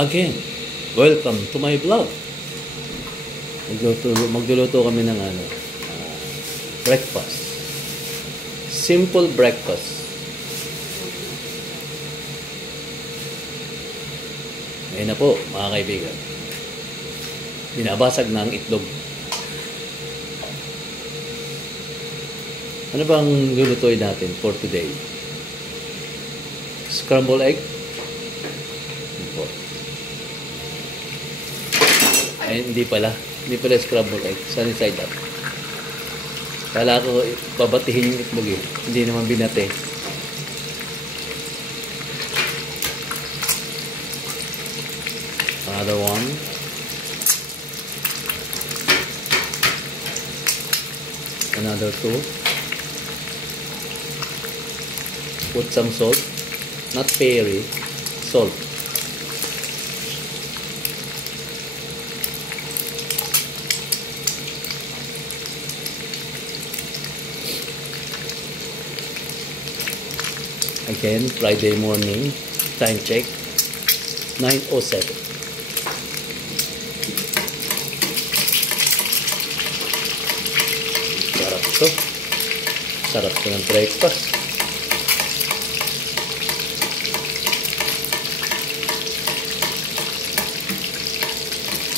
Again, welcome to my vlog. Magluluto kami ng breakfast. Simple breakfast. Ngayon na po, mga kaibigan. Binabasag na ang itlog. Ano bang lulutuin natin for today? Scrambled egg? Ay, hindi pala. Hindi pala scrambled egg. Sunny side up. Kala ko babatihin yung itlog eh. Hindi naman binate. Another one. Another two. Put some salt. Not peri. Salt. Again, Friday morning, time check, 9:07. Sarap to. Sarap to ng breakfast.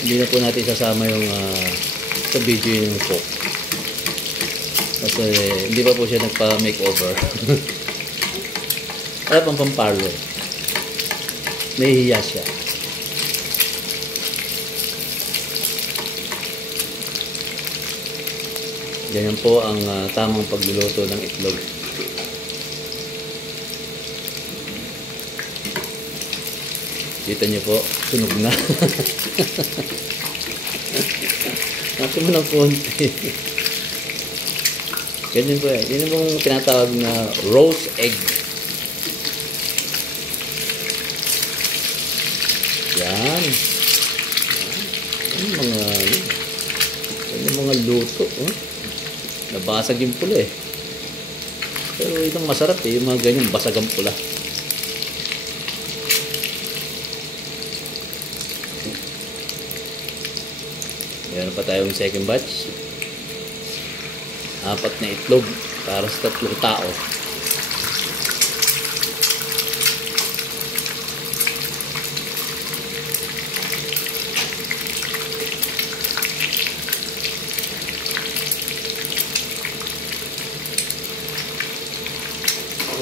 Hindi na po natin sasama yung sa video yung cook. Kasi hindi pa po siya nagpa-makeover. Wala pang pamparlo. Nahihiya siya. Ganyan po ang tamang pagluluto ng itlog. Kita niyo po, sunog na. Natin mo ng konti. Ganyan po eh. Yan yung tinatawag na roast egg. Yan. Yan yung mga luto. Oh. Nabasag yung pula eh. Pero itong masarap eh. Yung mga ganyan, basag ang pula. Meron pa tayong second batch. 4 na itlog para sa 3 tao.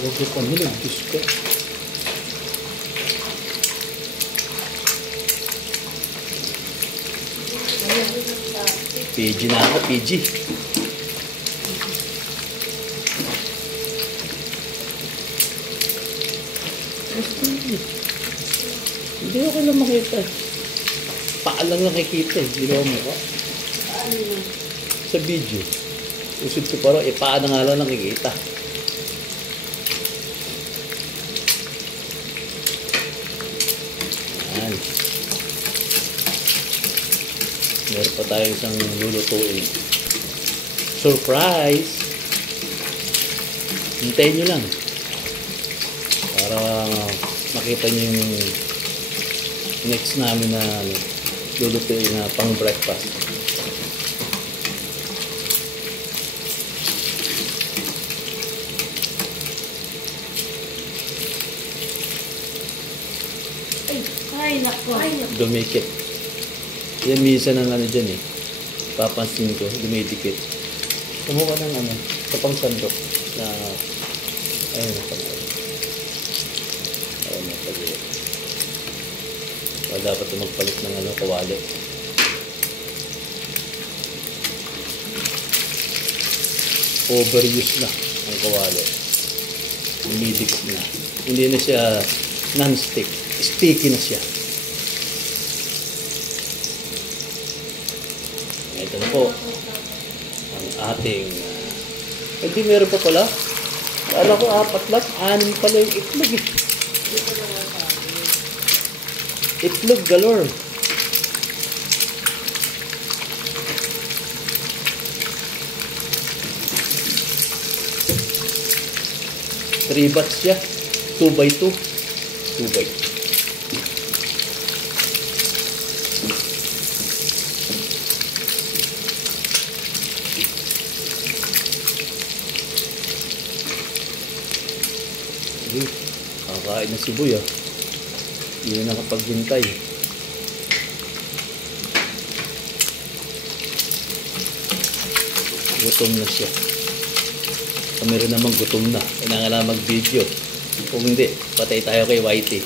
Ito pa nila, Diyos ko. PG na ako, PG. Hindi ako lang makita. Paalang lang nakikita eh. Ginawa mo ko. Sa video. Usod ko parang paa na nga lang nakikita. Ayan. Meron pa tayo isang lulutuin. Surprise! Hintayin nyo lang. Para makita nyo yung next namin na lulutuin na pang breakfast. Ay, nako. Dumikit. Yan minsan ang dyan eh. Papansin ko, dumidikit. Kumuha ng sa pang sandok na ayun na pala. Ayun na pala. Wala dapat magpalit ng kawali. Overuse na ang kawali. Dumidikit na. Hindi na siya non-stick. Sticky na siya. Ito na po ang ating hindi meron pa pala. Kala ko 4 lang, 6 pala yung itlog eh. Itlog galore. Three bats siya. 2x2. 2x. kumakain na si Boy ah. Hindi na nakapaghintay. Gutom na siya. Kami rin naman gutom na. Kailangan na mag-video. Kung hindi, patay tayo kay Whitey.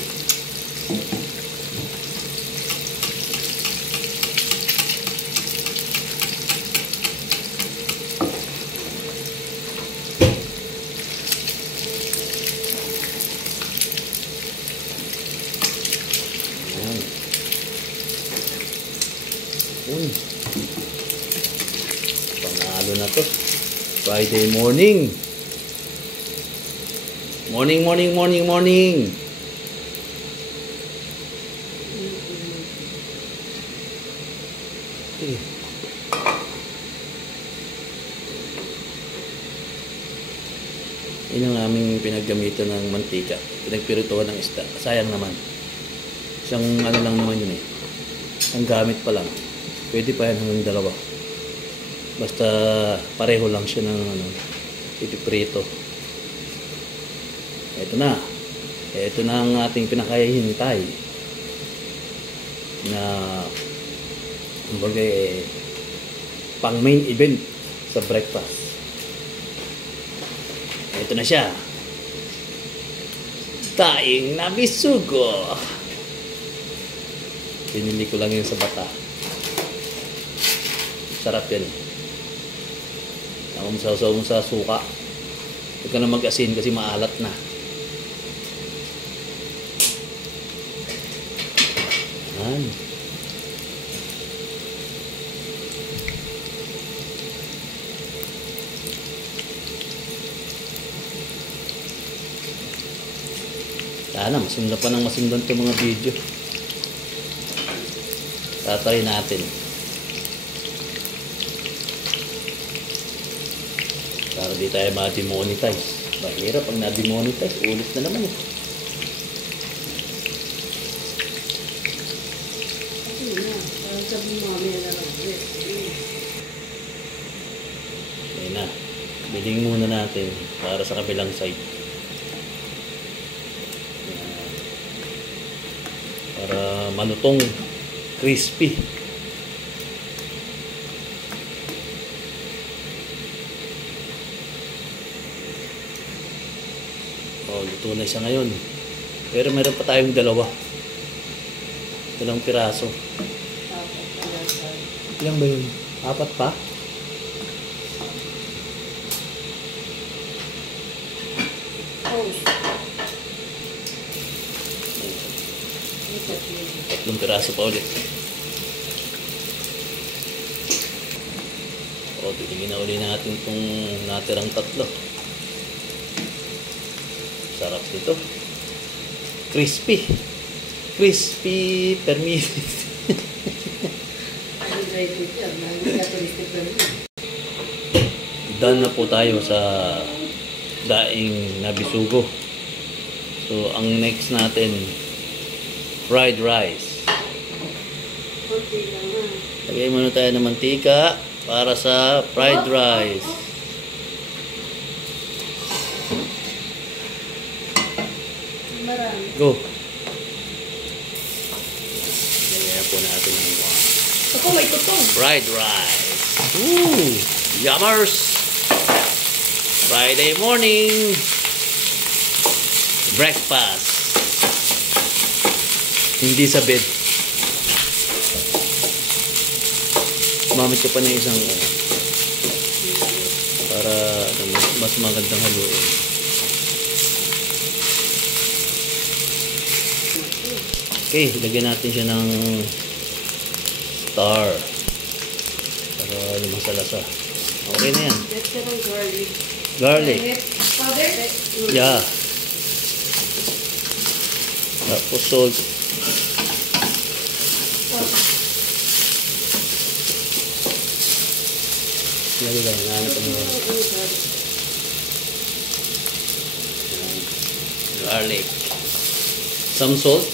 Panalo na to. Friday morning. Morning. Yun ang aming pinaggamitan ng mantika. Pinagpirutuhan ng isda. Sayang naman. Isang ano lang naman yun eh. Ang gamit pa lang. Pwede pa yan hanggang dalawa. Basta pareho lang siya ng ipiprito. Ito na. Ito na ang ating pinakahihintay na kumbaga pang main event sa breakfast. Ito na siya. Daing nabisugo. Pinili ko lang yun sa bata. Sarap yan. Sausaw mo sa suka. Huwag ka na mag-asin kasi maalat na. Yan. Sana masundan pa ng masundan itong mga video. Tatry natin. Para di tayo ma-demonetize. Mahirap pag na-demonetize. Ulit na naman eh. Ayun na. Biling muna natin para sa kabilang side. Para malutong, crispy. Oh, luto na siya ngayon. Pero meron pa tayong dalawa. Dalawang piraso. Ilang ba yun? 4 pa? Tatlong piraso pa ulit. O, titigin na ulit natin itong natirang 3. Sarap nito. Crispy per minute. Done na po tayo sa daing nabisugo. So, ang next natin, fried rice. Lagay muna tayo ng mantika para sa fried rice. Go. Lagyan po natin ng Ako, may tutong. fried rice. Ooh, yummers. Friday morning. Breakfast. Hindi sa bed. Gumamit ko pa ng isang para mas magandang haluin. Okay, lagyan natin siya ng star para lumasalasa. Okay na yan. Let's get on garlic. Garlic. Powder? Yeah. Tapos salt. Lagi lang, nahanap ko mo. Garlic. Some salt.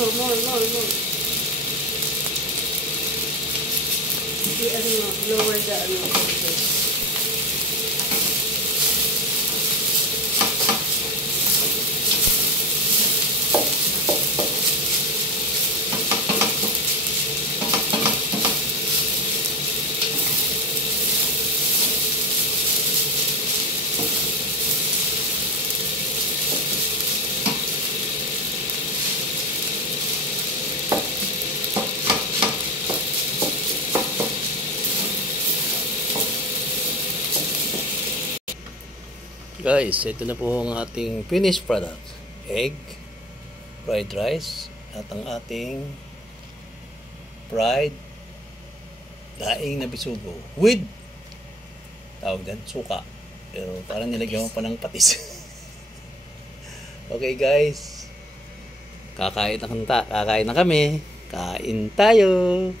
More. Lower the Guys, ito na po ang ating finished product. Egg, fried rice, at ang ating fried daing na bisugo with tawag dyan, suka. Pero parang nilagyan mo pa ng patis. Okay guys, kakain na kami. Kain tayo.